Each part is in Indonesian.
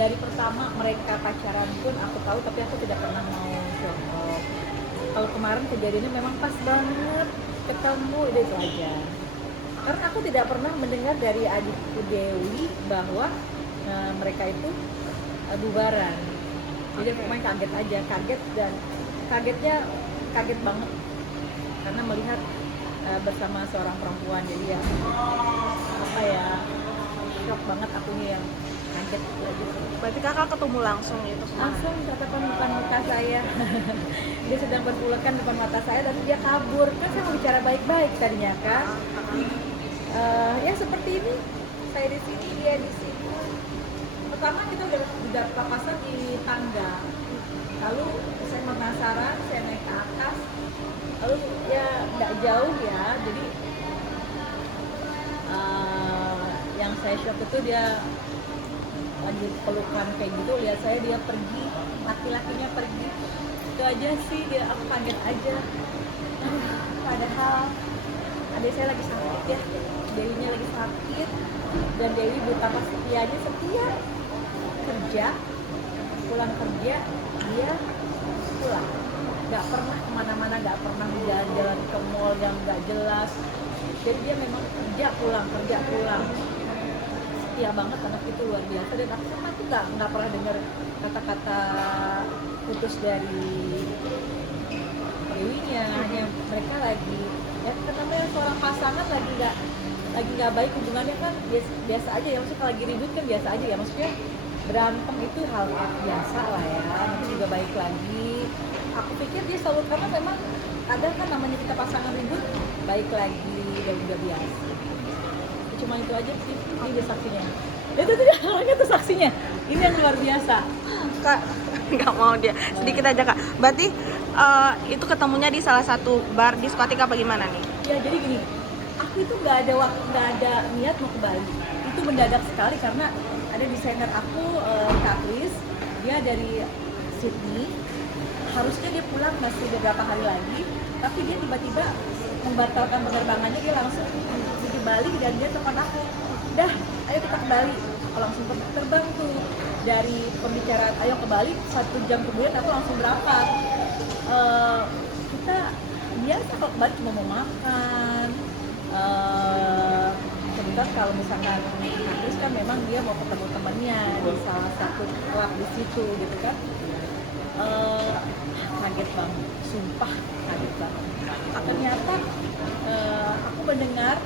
dari pertama mereka pacaran pun aku tahu, tapi aku tidak pernah mau show off. Kalau kemarin kejadiannya memang pas banget ketemu, itu aja. Karena aku tidak pernah mendengar dari adikku Dewi bahwa mereka itu bubaran. Jadi aku main kaget aja, kaget banget karena melihat bersama seorang perempuan. Jadi ya apa ya, shock banget akunya yang kaget aja. Berarti kakak ketemu langsung gitu? Langsung katakan depan mata saya. Dia sedang berpulekan depan mata saya dan dia kabur. Kan saya mau bicara baik-baik tadinya kan. Ya seperti ini, saya di sini, dia di sini. Pertama kita udah papasan di tangga. Lalu saya penasaran, saya naik ke atas. Lalu ya nggak jauh ya, jadi yang saya shock itu dia lagi pelukan kayak gitu, lihat saya dia pergi, laki-lakinya pergi. Itu aja sih, dia aku kaget aja. Padahal adik saya lagi sakit ya, Dewinya lagi sakit, dan Dewi betapa setianya, setia kerja, pulang kerja dia pulang, nggak pernah kemana-mana, nggak pernah jalan-jalan ke mall yang nggak jelas. Jadi dia memang kerja pulang, setia banget, anak itu luar biasa. Dan aku nggak pernah dengar kata-kata putus dari Dewinya. Hanya mereka lagi ya, kan namanya seorang pasangan lagi nggak baik hubungannya kan biasa aja ya, maksudnya kalau lagi ribut kan biasa aja ya, maksudnya berantem itu hal biasa lah ya, nanti juga baik lagi. Aku pikir dia selalu, karena memang ada kan namanya kita pasangan ribut baik lagi dan juga biasa. Cuma itu aja sih, ini dia saksinya. Itu tuh dia orangnya tuh saksinya, ini yang luar biasa. Kak, nggak mau dia. Sedikit aja kak. Berarti itu ketemunya di salah satu bar diskotik apa gimana nih? Ya jadi gini, aku itu nggak ada niat mau ke Bali. Itu mendadak sekali karena ada desainer aku, Kak Kris, dia dari Sydney. Harusnya dia pulang masih beberapa hari lagi, tapi dia tiba-tiba membatalkan penerbangannya, dia langsung di Bali dan dia telepon aku, dah ayo kita ke Bali. Aku langsung terbang tuh dari pembicaraan ayo ke Bali, 1 jam kemudian aku langsung berangkat. Kita biasa kalau ke Bali cuma mau makan, sebentar kalau misalkan terus kan memang dia mau ketemu temannya di salah satu klub di situ gitu kan. Kaget banget, sumpah kaget banget. Ternyata aku mendengar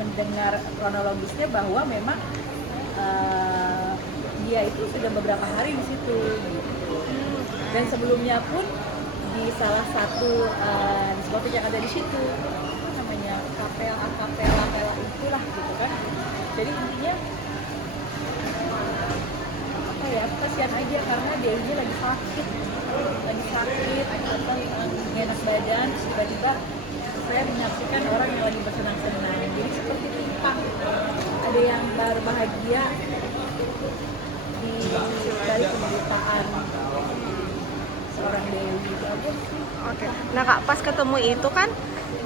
mendengar kronologisnya bahwa memang dia itu sudah beberapa hari di situ gitu. Dan sebelumnya pun di salah satu diskotik yang ada di situ, apa namanya, kapela itulah gitu kan. Jadi intinya apa ya, kasihan aja karena dia ini lagi sakit atau nggak enak badan, tiba-tiba saya menyaksikan orang yang lagi bersenang-senang. Jadi seperti timpang, ada yang berbahagia di balik penderitaan seorang Dewi. Itu aja sih. Oke. Nah kak, pas ketemu itu kan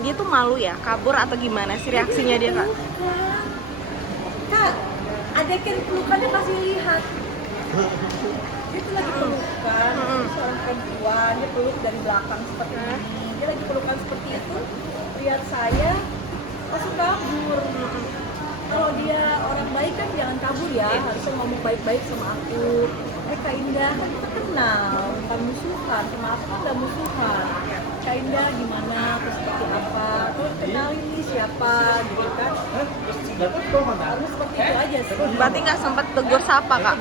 dia tuh malu ya, kabur atau gimana sih reaksinya dia kak? Kak, adegan pelukannya kasih lihat. Dia tuh lagi pelukan, seorang perempuan, dia peluk dari belakang seperti ini. Dia lagi pelukan seperti itu, lihat saya, langsung kabur. Kalau dia orang baik kan jangan kabur ya, harusnya ngomong baik-baik sama aku. Kak Indah, kan kita kenal, bukan musuhan, sama aku kan gak musuhan. Kak Indah gimana, terus seperti apa, terus kenalin nih siapa gitu kan. Harus seperti itu aja sih. Berarti nggak sempat tegur sapa kak?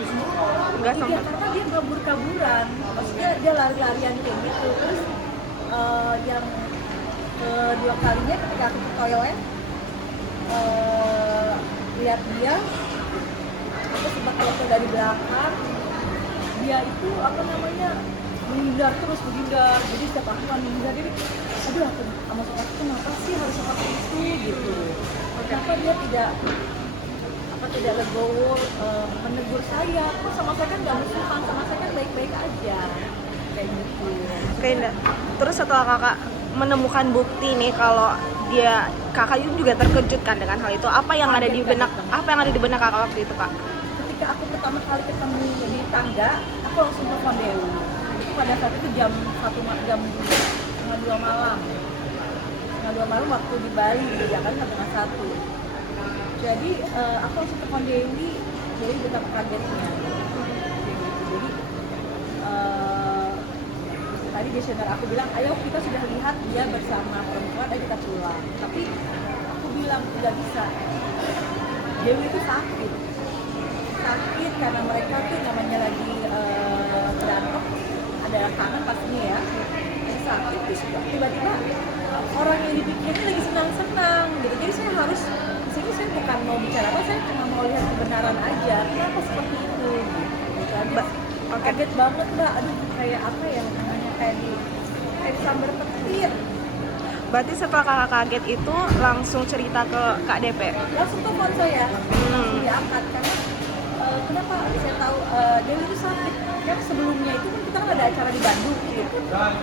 Nggak Iya, sempat. karena dia kabur-kaburan, maksudnya dia lari-larian kayak gitu. Terus yang kedua kalinya ketika aku ke toilet, lihat dia, aku sempat telepon dari belakang, dia itu apa namanya menghindar, jadi setiap aku kan menghindar, jadi aduh aku sama suka kenapa sih harus seperti itu gitu. Kenapa dia tidak legowo menegur saya, kok sama saya kan nggak musuhan, sama saya kan baik-baik aja kayak gitu. Oke, Indah. Terus setelah kakak menemukan bukti nih kalau kakak juga terkejut kan dengan hal itu, apa yang ada di benak kakak waktu itu kak? Ketika ketika aku pertama kali ketemu di tangga, aku langsung telepon Dewi. Itu pada saat itu jam 1 jam 2 malam. Setengah 2 malam waktu di Bali, di Jakarta setengah 1. Jadi aku langsung telepon Dewi betapa kagetnya. Jadi tadi di center aku bilang, ayo kita sudah lihat dia bersama perempuan, ayo kita pulang. Tapi aku bilang tidak bisa. Dewi itu sakit karena mereka tuh namanya lagi berantem, ada kangen pastinya ya. Sakit terus tiba-tiba orang yang dipikirnya lagi senang-senang gitu. Jadi saya harus di sini, saya bukan mau bicara apa, saya cuma mau lihat kebenaran aja. Kenapa seperti itu? Gitu. Kaget banget Mbak. Aduh, kayak apa ya namanya, kayak disambar petir. Berarti setelah kakak kaget itu langsung cerita ke Kak DP? Langsung telepon saya, langsung diangkat karena kenapa saya tahu Dewi itu sakit. Kan sebelumnya itu kan kita kan ada acara di Bandung gitu.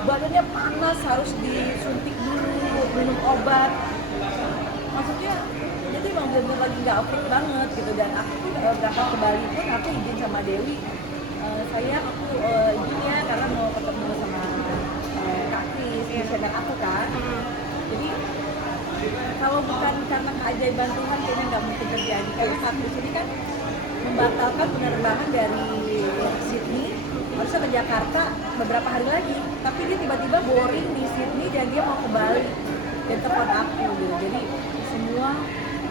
Badannya panas, harus disuntik dulu, minum obat. Maksudnya jadi emang bener lagi nggak oke banget gitu. Dan aku berangkat ke Bali pun aku izin sama Dewi, aku izin ya karena mau ketemu sama Kak Kris, desainer aku kan. Jadi kalau bukan karena keajaiban Tuhan kayaknya nggak mungkin terjadi. Karena Kak Kris ini kan membatalkan penerbangan dari Sydney harusnya ke Jakarta beberapa hari lagi, tapi dia tiba-tiba boring di Sydney dan dia mau ke Bali dan telepon aku gitu. Jadi semua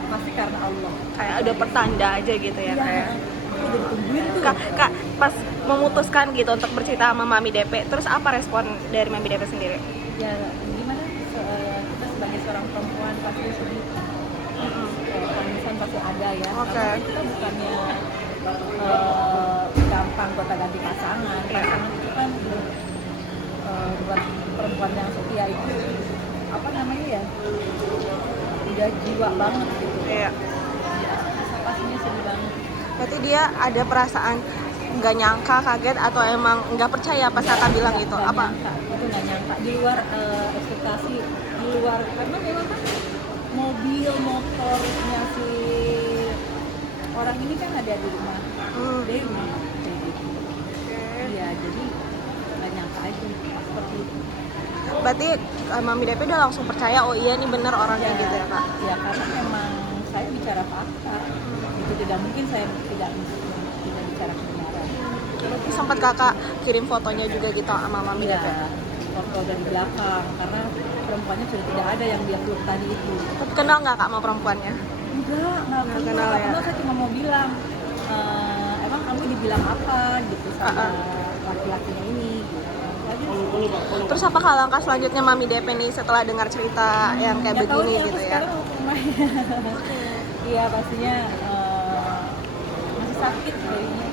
pasti karena Allah. Kayak Ada pertanda aja gitu ya, kayak. Aku udah ditungguin tuh. Kak, pas memutuskan gitu untuk bercerita sama Mami DP, terus apa respon dari Mami DP sendiri? Ya gimana? Kita sebagai seorang perempuan pasti sedih. Tangisan pasti ada ya. Oke. Karena kita bukannya gampang buat ganti pasangan. Pasangan itu kan buat perempuan yang setia itu apa namanya ya? Udah jiwa banget gitu. Iya. Pastinya sedih banget. Berarti dia ada perasaan nggak nyangka, kaget, atau emang nggak percaya pas kakak bilang gitu? Nggak Apa? nyangka, itu nggak nyangka, di luar ekspektasi, di luar, karena memang kan mobil motornya si orang ini kan ada di rumah Dewi kayak gitu. Iya, jadi nggak nyangka aja seperti itu. Berarti Mami DP udah langsung percaya, oh iya ini bener orangnya gitu ya Kak? Ya karena memang saya bicara fakta, itu tidak mungkin saya tidak bicara kebenaran. Berarti sempat kakak kirim fotonya juga gitu sama Mami DP? Iya, foto dari belakang, karena perempuannya sudah tidak ada yang dia peluk tadi itu. Tapi kenal nggak Kak sama perempuannya? Nggak kenal ya. Saya cuma mau bilang, emang kamu dibilang apa gitu sama laki-lakinya ini gitu. Terus apa langkah selanjutnya Mami DP nih setelah dengar cerita yang kayak begini tahu nih, gitu ya? Sekarang mau ke rumahnya. Iya, pastinya masih sakit kayaknya.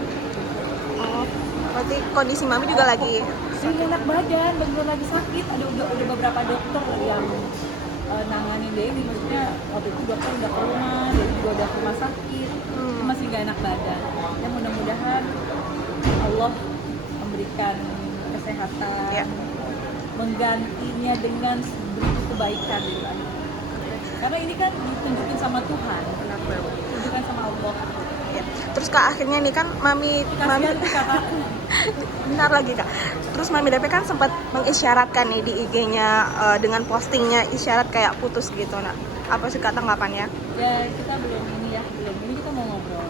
Oh, berarti kondisi Mami juga lagi Dia enak badan, bener lagi sakit. Ada udah beberapa dokter yang nanganin Dewi, maksudnya waktu itu dokter udah ke rumah, Dewi juga udah ke rumah sakit, masih gak enak badan. Ya mudah-mudahan Allah memberikan kesehatan, ya. Menggantinya dengan berikut kebaikan gitu kan. Karena ini kan ditunjukin sama Tuhan, ditunjukkan sama Allah. Ya. Terus Kak akhirnya nih kan Mami Kakakku. Bentar lagi Kak. Terus Mami DP kan sempat mengisyaratkan nih di IG-nya dengan postingnya isyarat kayak putus gitu. Nah, apa sih Kak tanggapannya? Ya kita belum ini kita mau ngobrol.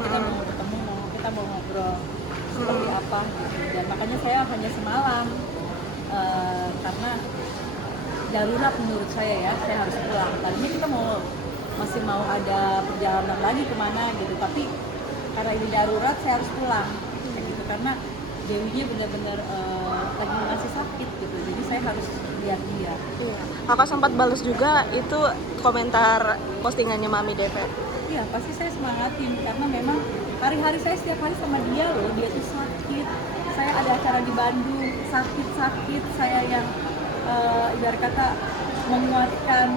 Kita mau ketemu, kita mau ngobrol seperti apa gitu. Dan makanya saya hanya semalam karena darurat menurut saya ya, saya harus pulang. Tadinya kita masih mau ada perjalanan lagi kemana gitu, tapi karena ini darurat saya harus pulang kayak gitu, karena Dewinya benar-benar lagi masih sakit gitu, jadi saya harus lihat dia. Kakak sempat balas juga itu komentar postingannya Mami DP. Iya, pasti saya semangatin karena memang hari-hari saya setiap hari sama dia loh. Dia tuh sakit, saya ada acara di Bandung, sakit, saya yang ibarat kata menguatkan.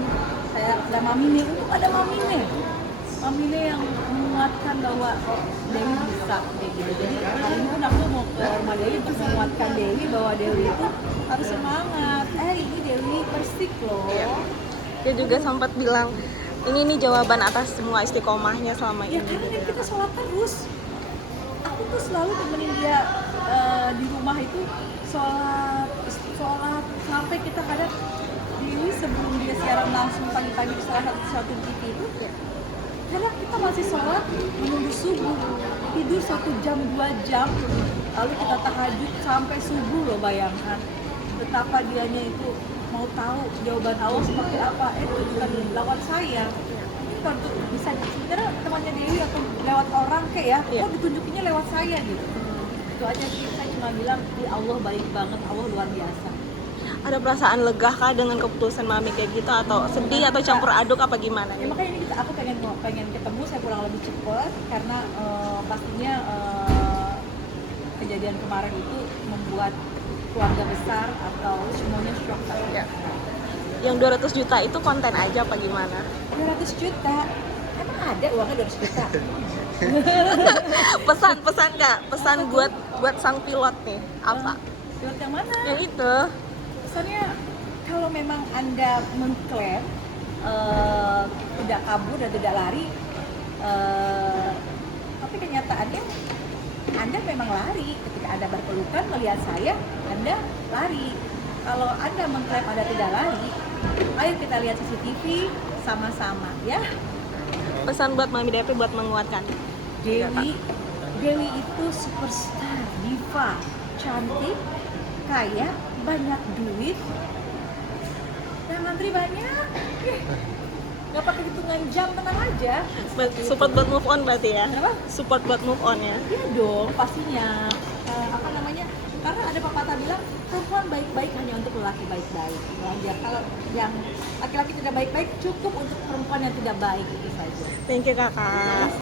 Saya ada Mamine, ada Mamine yang menguatkan bahwa Dewi bisa kayak gitu. Jadi hari ini pun aku mau ke rumah Dewi untuk menguatkan Dewi bahwa Dewi itu harus semangat. Ini Dewi persik loh. Dia juga sempat bilang ini nih jawaban atas semua istiqomahnya selama ini. Ya karena kita sholat terus. selalu temenin dia di rumah itu sholat sampai kita kadang Dewi sebelum dia siaran langsung pagi-pagi di salah satu TV itu kadang kita masih sholat menunggu subuh, tidur 1 jam 2 jam, lalu kita tahajud sampai subuh loh, bayangkan betapa dianya itu mau tahu jawaban Allah seperti apa. Itu bukan lawan saya, ini kan tuh bisa sebenarnya temannya Dewi atau lewat orang kayak ya, kok ditunjukinnya lewat saya gitu. Itu aja sih, saya cuma bilang Allah baik banget, Allah luar biasa. Ada perasaan lega kah dengan keputusan mami kayak gitu, atau sedih atau campur aduk apa gimana? Ya makanya ini aku pengen ketemu, saya pulang lebih cepat karena pastinya kejadian kemarin itu membuat keluarga besar atau semuanya shock. Ya. Yang 200 juta itu konten aja apa gimana? 200 juta? Emang ada uangnya 200 juta? Pesan Kak, pesan buat sang pilot nih apa? Pilot yang mana? Yang itu. Pesannya kalau memang Anda mengklaim tidak kabur dan tidak lari, tapi kenyataannya Anda memang lari. Ketika Anda berpelukan melihat saya, Anda lari. Kalau Anda mengklaim Anda tidak lari, ayo kita lihat CCTV sama-sama ya. Pesan buat Mami Devi buat menguatkan. Dewi itu superstar, diva, cantik, kaya, banyak duit, dan ngantri banyak. Gak pakai hitungan jam, tenang aja. Support buat move on berarti ya? Kenapa? Support buat move on ya? Iya dong, pastinya. Apa namanya? Karena ada pepatah bilang perempuan baik-baik hanya untuk lelaki baik-baik. Ya, kalau yang laki-laki tidak baik-baik cukup untuk perempuan yang tidak baik, itu saja. Thank you Kakak.